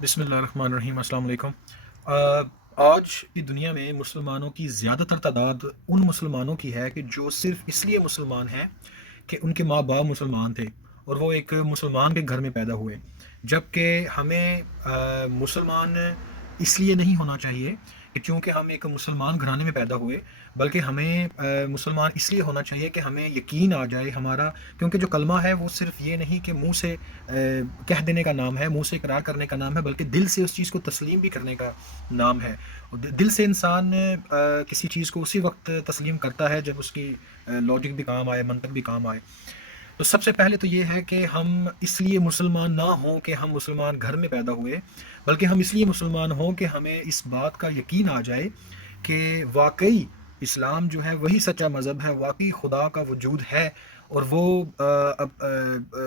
बिस्मिल्लाहिर्रहमानिर्रहीम अस्सलाम वालेकुम। आज की दुनिया में मुसलमानों की ज़्यादातर तादाद उन मुसलमानों की है कि जो सिर्फ़ इसलिए मुसलमान हैं कि उनके माँ बाप मुसलमान थे और वो एक मुसलमान के घर में पैदा हुए। जबकि हमें मुसलमान इसलिए नहीं होना चाहिए कि क्योंकि हम एक मुसलमान घराने में पैदा हुए, बल्कि हमें मुसलमान इसलिए होना चाहिए कि हमें यकीन आ जाए हमारा, क्योंकि जो कलमा है वो सिर्फ़ ये नहीं कि मुँह से कह देने का नाम है, मुँह से इकरार करने का नाम है, बल्कि दिल से उस चीज़ को तस्लीम भी करने का नाम है। और दिल से इंसान किसी चीज़ को उसी वक्त तस्लीम करता है जब उसकी लॉजिक भी काम आए, मंतक भी काम आए। तो सबसे पहले तो ये है कि हम इसलिए मुसलमान ना हों कि हम मुसलमान घर में पैदा हुए, बल्कि हम इसलिए मुसलमान हों कि हमें इस बात का यकीन आ जाए कि वाक़ई इस्लाम जो है वही सच्चा मज़हब है, वाक़ई खुदा का वजूद है और वो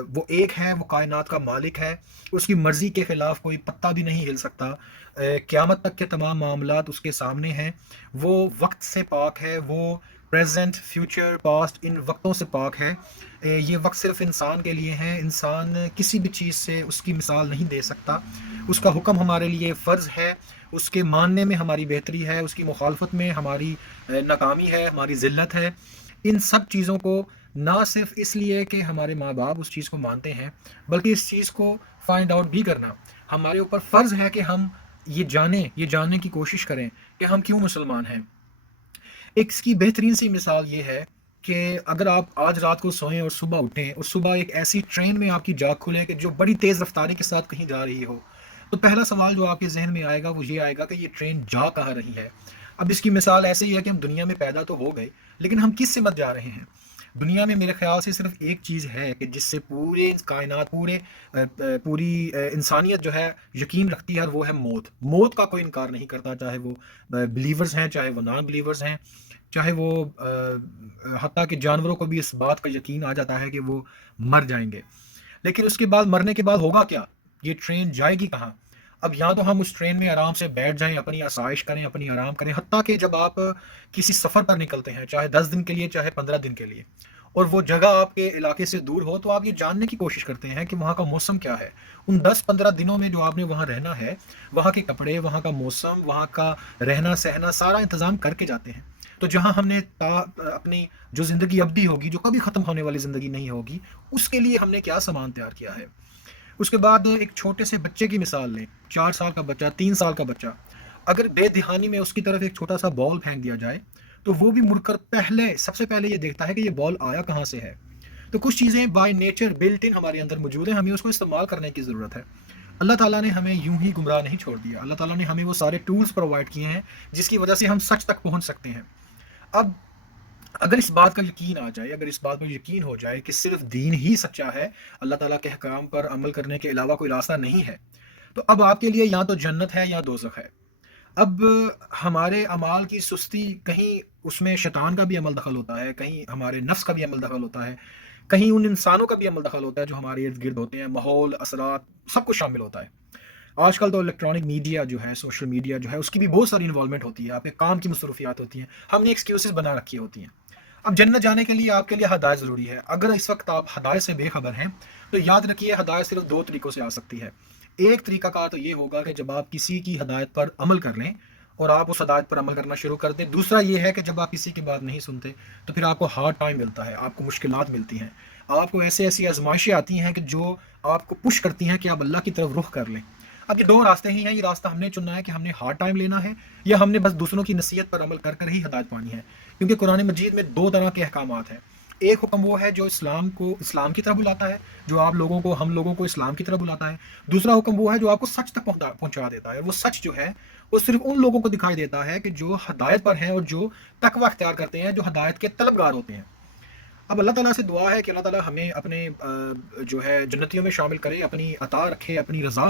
वो एक है, वो कायनात का मालिक है, उसकी मर्ज़ी के ख़िलाफ़ कोई पत्ता भी नहीं हिल सकता। क़यामत तक के तमाम मामलात उसके सामने हैं, वो वक्त से पाक है, वो प्रेजेंट, फ्यूचर, पास्ट इन वक्तों से पाक है। ये वक्त सिर्फ इंसान के लिए हैं, इंसान किसी भी चीज़ से उसकी मिसाल नहीं दे सकता। उसका हुक्म हमारे लिए फ़र्ज़ है, उसके मानने में हमारी बेहतरी है, उसकी मुखालफत में हमारी नाकामी है, हमारी ज़िल्लत है। इन सब चीज़ों को ना सिर्फ इसलिए कि हमारे माँ बाप उस चीज़ को मानते हैं, बल्कि इस चीज़ को फाइंड आउट भी करना हमारे ऊपर फ़र्ज़ है कि हम ये जानने की कोशिश करें कि हम क्यों मुसलमान हैं। एक इसकी बेहतरीन सी मिसाल ये है कि अगर आप आज रात को सोएं और सुबह उठें और सुबह एक ऐसी ट्रेन में आपकी जाग खुले कि जो बड़ी तेज़ रफ्तारी के साथ कहीं जा रही हो, तो पहला सवाल जो आपके जहन में आएगा वो ये आएगा कि ये ट्रेन जा कहाँ रही है। अब इसकी मिसाल ऐसे ही है कि हम दुनिया में पैदा तो हो गए, लेकिन हम किस सिमत जा रहे हैं। दुनिया में मेरे ख्याल से सिर्फ एक चीज़ है कि जिससे पूरे कायनात, पूरी इंसानियत जो है यकीन रखती है, और वो है मौत। मौत का कोई इनकार नहीं करता, चाहे वो बिलीवर्स हैं, चाहे वो नॉन बिलीवर्स हैं, चाहे वो हत्ता कि जानवरों को भी इस बात का यकीन आ जाता है कि वो मर जाएंगे। लेकिन उसके बाद, मरने के बाद होगा क्या? ये ट्रेन जाएगी कहाँ? अब या तो हम उस ट्रेन में आराम से बैठ जाएं, अपनी आसाइश करें, अपनी आराम करें। हत्ता कि जब आप किसी सफ़र पर निकलते हैं, चाहे 10 दिन के लिए, चाहे 15 दिन के लिए, और वो जगह आपके इलाके से दूर हो, तो आप ये जानने की कोशिश करते हैं कि वहाँ का मौसम क्या है। उन 10-15 दिनों में जो आपने वहाँ रहना है, वहाँ के कपड़े, वहाँ का मौसम, वहाँ का रहना सहना सारा इंतज़ाम करके जाते हैं। तो जहाँ हमने अपनी जो ज़िंदगी अवधि होगी, जो कभी ख़त्म होने वाली ज़िंदगी नहीं होगी, उसके लिए हमने क्या सामान तैयार किया है। उसके बाद एक छोटे से बच्चे की मिसाल लें, 4 साल का बच्चा, 3 साल का बच्चा, अगर बेध्यानी में उसकी तरफ एक छोटा सा बॉल फेंक दिया जाए, तो वो भी मुड़कर सबसे पहले ये देखता है कि ये बॉल आया कहाँ से है। तो कुछ चीज़ें बाय नेचर बिल्ट इन हमारे अंदर मौजूद हैं, हमें उसको इस्तेमाल करने की ज़रूरत है। अल्लाह ताला ने हमें यूं ही गुमराह नहीं छोड़ दिया। अल्लाह ताला ने हमें वो सारे टूल्स प्रोवाइड किए हैं जिसकी वजह से हम सच तक पहुंच सकते हैं। अब अगर इस बात का यकीन आ जाए, अगर इस बात पर यकीन हो जाए कि सिर्फ दीन ही सच्चा है, अल्लाह ताला के अहकाम पर अमल करने के अलावा कोई रास्ता नहीं है, तो अब आपके लिए या तो जन्नत है या दोज़ख है। अब हमारे अमाल की सुस्ती, कहीं उसमें शैतान का भी अमल दखल होता है, कहीं हमारे नफ्स का भी अमल दखल होता है, कहीं उन इंसानों का भी अमल दखल होता है जो हमारे इर्द गिर्द होते हैं, माहौल, असरात, सब कुछ शामिल होता है। आजकल तो इलेक्ट्रॉनिक मीडिया जो है, सोशल मीडिया जो है, उसकी भी बहुत सारी इन्वॉल्वमेंट होती है, आपके काम की मसरूफियात होती हैं, हमने एक्सक्यूज़ेस बना रखी होती हैं। अब जन्नत जाने के लिए आपके लिए हदायत ज़रूरी है। अगर इस वक्त आप हदायत से बेखबर हैं, तो याद रखिए हदायत सिर्फ दो तरीक़ों से आ सकती है। एक तरीका कार तो ये होगा कि जब आप किसी की हदायत पर अमल कर लें और आप उस हदायत पर अमल करना शुरू कर दें। दूसरा ये है कि जब आप किसी की बात नहीं सुनते, तो फिर आपको हार्ड टाइम मिलता है, आपको मुश्किलात मिलती हैं, आपको ऐसी ऐसी आजमाइशें आती हैं कि जो आपको पुश करती हैं कि आप अल्लाह की तरफ रुख कर लें। अब ये दो रास्ते ही हैं, ये रास्ता हमने चुनना है कि हमने हार्ड टाइम लेना है, या हमने बस दूसरों की नसीहत पर अमल कर कर ही हदायत पानी है। क्योंकि कुरान मजीद में दो तरह के अहकामात हैं। एक हुक्म वो है जो इस्लाम की तरफ बुलाता है, जो हम लोगों को इस्लाम की तरफ बुलाता है। दूसरा हुक्म वो है जो आपको सच तक पहुंचा देता है। वो सच जो है, वो सिर्फ उन लोगों को दिखाई देता है कि जो हदायत पर हैं और जो तकवा अख्तियार करते हैं, जो हदायत के तलबगार होते हैं। अब अल्लाह ताला से दुआ है कि अल्लाह ताला हमें अपने जो है जन्नतियों में शामिल करे, अपनी अता रखे, अपनी रज़ा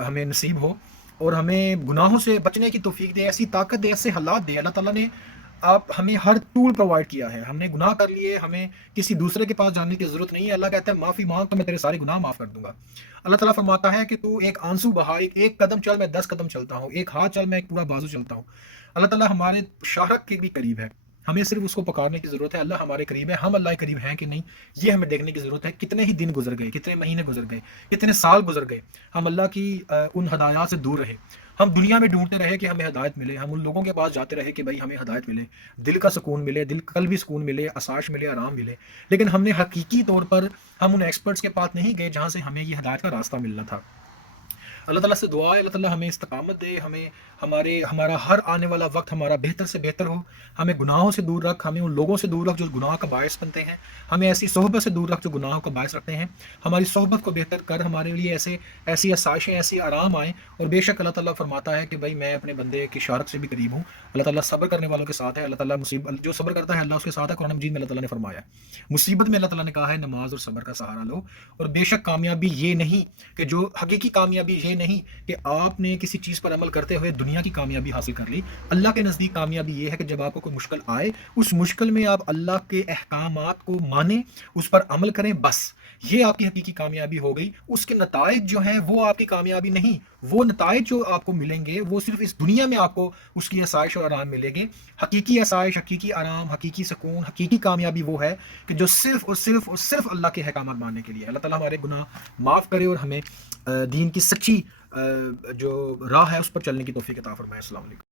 हमें नसीब हो, और हमें गुनाहों से बचने की तौफीक दे, ऐसी ताकत दे, ऐसे हालात दे। अल्लाह ताला ने आप हमें हर टूल प्रोवाइड किया है। हमने गुनाह कर लिए, हमें किसी दूसरे के पास जाने की ज़रूरत नहीं है। अल्लाह कहता है माफ़ी मांग तो मैं तेरे सारे गुनाह माफ़ कर दूंगा। अल्लाह ताला फरमाता है कि तू एक आंसू बहा, एक कदम चल मैं 10 कदम चलता हूँ, एक हाथ चल मैं एक पूरा बाजू चलता हूँ। अल्लाह ताला हमारे शाहरत के भी करीब है, ہمیں صرف اس کو پکارنے کی ضرورت ہے. اللہ ہمارے قریب ہے، ہم اللہ کے قریب ہیں کہ نہیں یہ ہمیں دیکھنے کی ضرورت ہے. کتنے ہی دن گزر گئے، کتنے مہینے گزر گئے، کتنے سال گزر گئے، ہم اللہ کی ان ہدایات سے دور رہے. ہم دنیا میں ڈھونڈتے رہے کہ ہمیں ہدایت ملے، ہم ان لوگوں کے پاس جاتے رہے کہ بھائی ہمیں ہدایت ملے، دل کا سکون ملے، دل قلبی سکون ملے، آسائش ملے، آرام ملے. لیکن ہم نے حقیقی طور پر ہم ان ایکسپرٹس کے پاس نہیں گئے جہاں سے ہمیں یہ ہدایت کا راستہ ملنا تھا. اللہ تعالیٰ سے دعا ہے اللہ تعالیٰ ہمیں استقامت دے، ہمیں ہمارا ہر آنے والا وقت ہمارا بہتر سے بہتر ہو. ہمیں گناہوں سے دور رکھ، ہمیں ان لوگوں سے دور رکھ جو گناہ کا باعث بنتے ہیں. ہمیں ایسی صحبت سے دور رکھ جو گناہوں کا باعث رکھتے ہیں. ہماری صحبت کو بہتر کر، ہمارے لیے ایسی آسائشیں، ایسی آرام آئیں. اور بے شک اللہ تعالیٰ فرماتا ہے کہ بھائی میں اپنے بندے کی اشارت سے بھی قریب ہوں. اللہ تعالیٰ صبر کرنے والوں کے ساتھ ہے. اللہ تعالیٰ مصیبت جو صبر کرتا ہے اللہ اس کے ساتھ ہے. قرآن مجید میں اللہ تعالیٰ نے فرمایا مصیبت میں اللہ تعالیٰ نے کہا ہے نماز اور صبر کا سہارا لو. اور بے شک کامیابی یہ نہیں کہ جو حقیقی کامیابی یہ نہیں کہ آپ نے کسی چیز پر عمل کرتے ہوئے دنیا کی کامیابی حاصل کر لی. اللہ کے نزدیک کامیابی یہ ہے کہ جب آپ کو کوئی مشکل آئے اس مشکل میں آپ اللہ کے احکامات کو مانیں، اس پر عمل کریں، بس یہ آپ کی حقیقی کامیابی ہو گئی. اس کے نتائج جو ہیں وہ آپ کی کامیابی نہیں. وہ نتائج جو آپ کو ملیں گے وہ صرف اس دنیا میں آپ کو اس کی آسائش اور آرام ملے گی. حقیقی آسائش، حقیقی آرام، حقیقی سکون، حقیقی کامیابی وہ ہے کہ جو صرف اللہ کے احکامات ماننے کے لیے. اللہ تعالیٰ ہمارے گناہ معاف کرے اور ہمیں دین کی سچی جو راہ ہے اس پر چلنے کی توفیق عطا فرمائے. السلام علیکم.